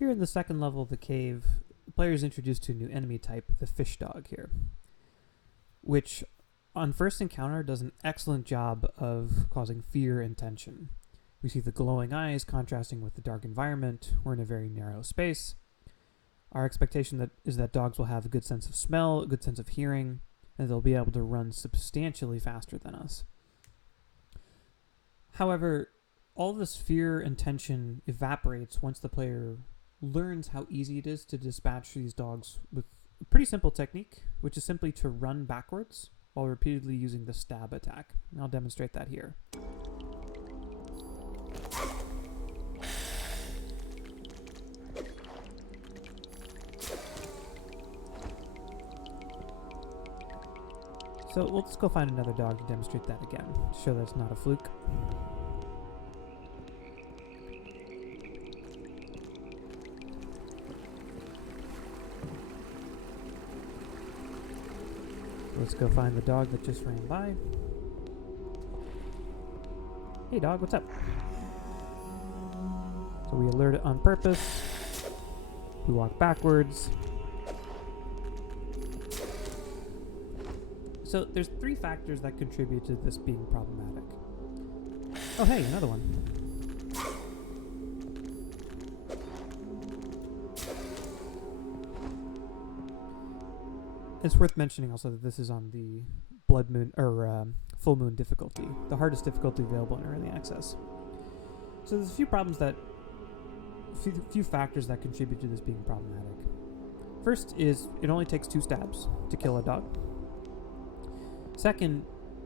Here in the second level of the cave, the player is introduced to a new enemy type, the fish dog here, which on first encounter does an excellent job of causing fear and tension. We see the glowing eyes contrasting with the dark environment. We're in a very narrow space. Our expectation is that dogs will have a good sense of smell, a good sense of hearing, and they'll be able to run substantially faster than us. However, all this fear and tension evaporates once the player learns how easy it is to dispatch these dogs with a pretty simple technique, which is simply to run backwards while repeatedly using the stab attack. And I'll demonstrate that here. So let's go find another dog to demonstrate that again, to show that it's not a fluke. Let's go find the dog that just ran by. Hey dog, what's up? So we alert it on purpose. We walk backwards. So there's 3 factors that contribute to this being problematic. Oh hey, another one. It's worth mentioning also that this is on the blood moon or full moon difficulty, the hardest difficulty available in early access. So there's a few few factors that contribute to this being problematic. First is it only takes 2 stabs to kill a dog. Second,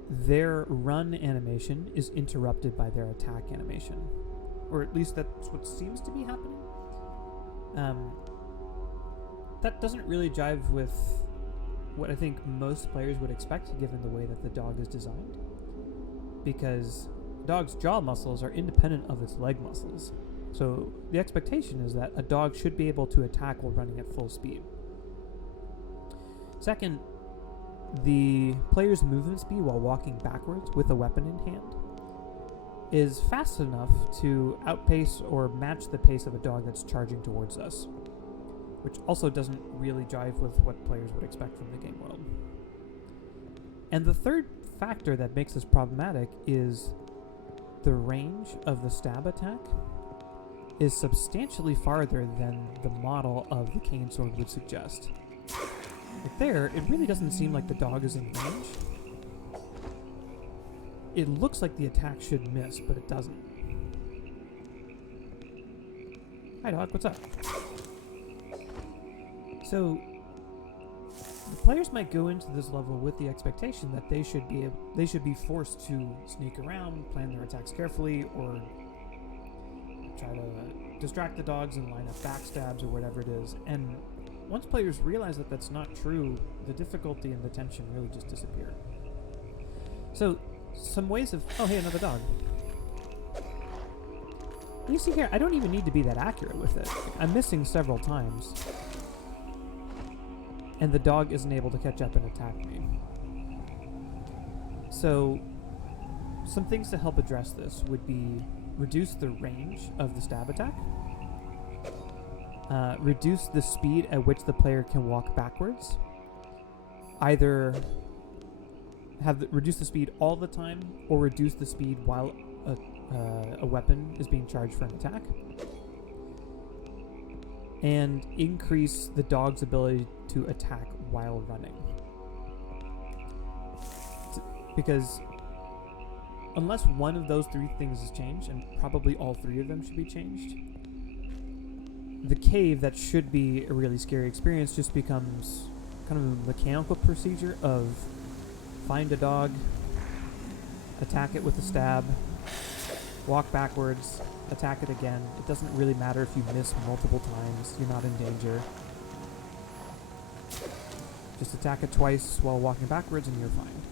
their run animation is interrupted by their attack animation, or at least that's what seems to be happening. That doesn't really jive with what I think most players would expect given the way that the dog is designed, because the dog's jaw muscles are independent of its leg muscles. So the expectation is that a dog should be able to attack while running at full speed. Second, the player's movement speed while walking backwards with a weapon in hand is fast enough to outpace or match the pace of a dog that's charging towards us, which also doesn't really jive with what players would expect from the game world. And the third factor that makes this problematic is the range of the stab attack is substantially farther than the model of the cane sword would suggest. Right there, it really doesn't seem like the dog is in range. It looks like the attack should miss, but it doesn't. Hi dog, what's up? So, the players might go into this level with the expectation that they should be forced to sneak around, plan their attacks carefully, or try to distract the dogs and line up backstabs or whatever it is. And once players realize that that's not true, the difficulty and the tension really just disappear. So, some ways of... Oh, hey, another dog. You see here, I don't even need to be that accurate with it. I'm missing several times. And the dog isn't able to catch up and attack me. So, some things to help address this would be reduce the range of the stab attack, reduce the speed at which the player can walk backwards, either reduce the speed all the time or reduce the speed while a weapon is being charged for an attack, and increase the dog's ability to attack while running. Because unless one of those 3 things is changed, and probably all 3 of them should be changed, the cave that should be a really scary experience just becomes kind of a mechanical procedure of find a dog, attack it with a stab, walk backwards, attack it again. It doesn't really matter if you miss multiple times, you're not in danger. Just attack it twice while walking backwards and you're fine.